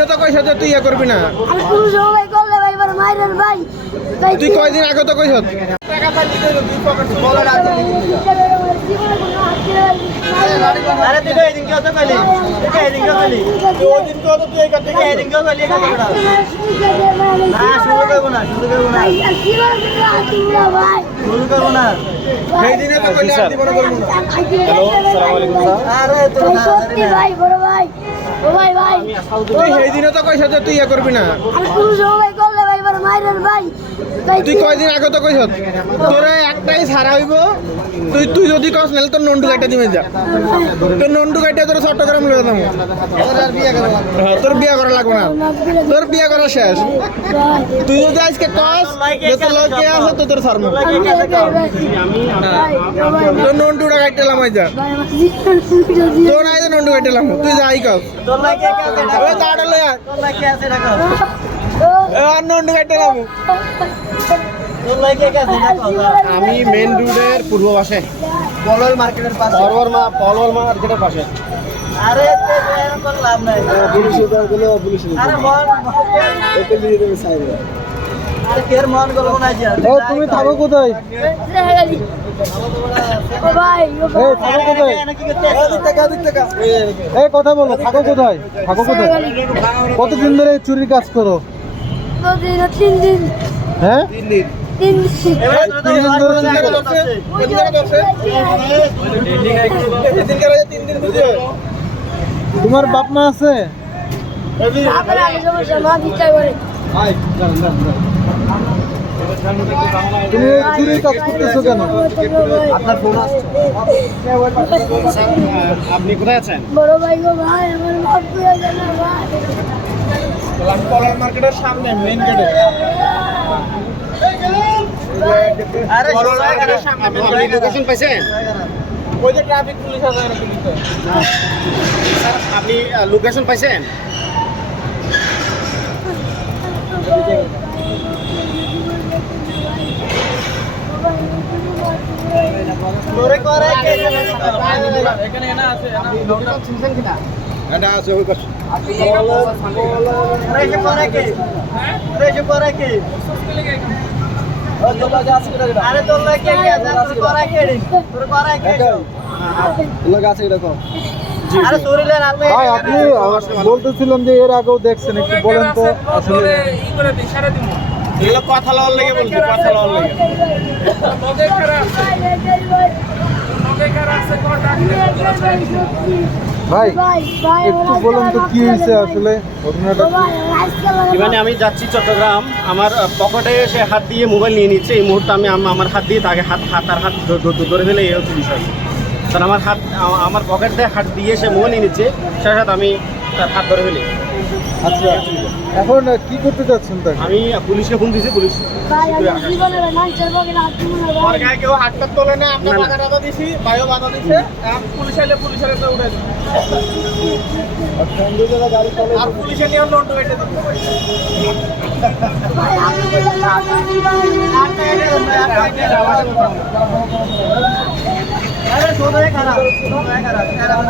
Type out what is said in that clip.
দিনে তো কইছ যে তুই ইয়ে করবি না? আমি কোনো সময় করলে ভাই এবার মাইরেন ভাই। তুই কয়দিন আগে তো কইছ? টাকা কইলি তুই কইলি ওদিন তো তুই সেই দিনে তো কইলি আর জীবনে করব না। হ্যালো সালাম আলাইকুম আরে তুই না সত্যি ভাই বড় ভাই ও ভাই ভাই তুই সেই দিনে তো কইছ যে তুই ইয়ে করবি না। মাইরেন ভাই। তুই কয়দিন আগে তো কইছ তোরে একটাই ছাড়া হইব তুই তুই যদি কস নাহলে তোর নন্ডু গাইটা দিমে যা। তোর নন্ডু গাইটা তোর চট্টগ্রাম লয়ে যাব। হ্যাঁ, তোর বিয়া করা লাগবে না। তোর বিয়া করা শেষ। তুই যদি আজকে কস যে তোর লগে আছে তো তোর ছাড়বো। তোর নন্ডুটা গাইটা লামাই যা। তোর নাই যে নন্ডু গাইটা লামো। তুই যাই কস। তোর লাগে কে আছে ডাকো। ওই লয়া তোর লাগে কে আছে ডাকো। আমি মেন রোডের পূর্ব পাশে। পলল মার্কেটের পাশে। পলওয়ার মা পলওয়ার মার্কেটের পাশে। আরে লাভ নাই। পুলিশগুলো পুলিশ আরে মন এতে দিয়ে দেবে সাইডে আরে কের মন গলো না যা ও তুমি থাকো কোথায়? ও ভাই ও এই থাকো কোথায়? কথা বলো থাকো কোথায়? থাকো কোথায়? কতদিন ধরে চুরির কাজ করো? তিন দিন। হ্যাঁ? তিন দিন। তিন দিন তোমার বাপ মা আছে? তুমি এই চুরির কাজ করতেছো কেন? আপনার ফোন আপনি কোথায় আছেন বড় ভাই গো ভাই আমার মাফ করে দেন না ভাই কলার মার্কেটের সামনে মেইন গেটে আরে কলার সবাই মার্কেটের সামনে আপনি gate। লোকেশন পাইছেন? ওই যে ট্রাফিক পুলিশ আছে এখানে পুলিশে স্যার আপনি লোকেশন পাইছেন? এখানে আছে এটা আছে ওই পাশে। রে যে কে? রে যে কে? আরে তোর লাগে কে কে তোর করে কে? তোর করে কে? লোক আছে এরকম আরে তোরিলে না আপনি বলতেছিলাম যে এর আগেও দেখছেন একটু বলেন তো। আসলে কথা লওয়ার লেগে বলছি কথা লওয়ার লেগে। ভাই ভাই ভাই একটু বলুন তো কি হয়েছে আসলে ঘটনাটা? মানে আমি যাচ্ছি চট্টগ্রাম। আমার পকেটে সে হাত দিয়ে মোবাইল নিয়ে নিচ্ছে। এই মুহূর্তে আমি আমার হাত দিয়ে তাকে হাত হাত তার হাত ধরে ফেলে এই হচ্ছে বিষয়। কারণ আমার হাত আমার পকেট দিয়ে হাত দিয়ে সে মোবাইল নিয়ে নিচ্ছে। সাথে সাথে আমি তার হাত ধরে ফেলি। আচ্ছা এখন কি করতে চাচ্ছেন তাকে? আমি পুলিশকে ফোন দিয়েছি পুলিশ। কেউ হাতটা তোলে না আমরা। বাধা টাধা দিছি ভাইও বাধা দিছে পুলিশ আইলে পুলিশ তো উঠে আর পুলিশে নিয়ে দিবে ভাই আরে খারাপ খারাপ খারাপ।